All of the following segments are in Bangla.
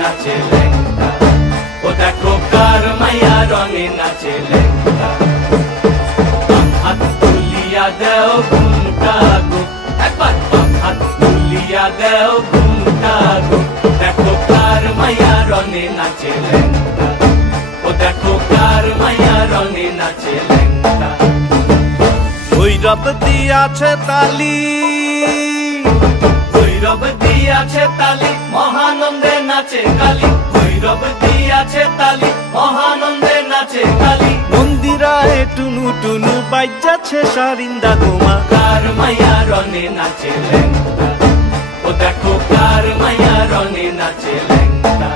নাচে লেঙ্গা, ও দেখো কার মাইয়া রঙে নাচে লেঙ্গা। হাত তুলিয়া দেও ঘুমটা গো, একবার হাত তুলিয়া দেও ঘুমটা গো, দেখো কার মাইয়া রঙে নাচে লেঙ্গা, ও দেখো কার মাইয়া রঙে নাচে লেঙ্গা। ভৈরব দিয়াছে তালি, ভৈরব দিয়াছে তালি, মহানন্দে নাচে কালী, ভৈরব দিয়াছে তালি, মহানন্দে নাচে কালী। মন্দিরায় টুনু টুনু বাজ্যাছে সারিন্দা গোমা, কার মাইয়া রঙে নাচে লেঙ্গা, ও দেখো কার মাইয়া রঙে নাচে লেঙ্গা।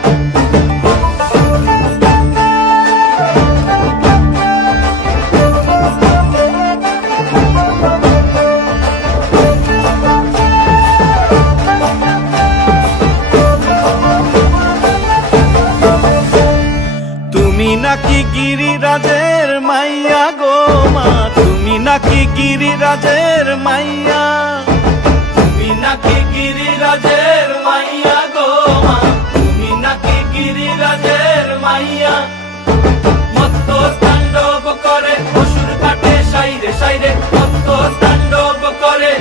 তুমি নাকি গিরিরাজের মাইয়া গো মা, তুমি নাকি গিরিরাজের মাইয়া, তুমি নাকি গিরিরাজের মাইয়া গো মা, তুমি নাকি গিরিরাজের মাইয়া। মত্ত তাণ্ডব করে অসুর কাটে সাইরে সাইরে, মত্ত তাণ্ডব করে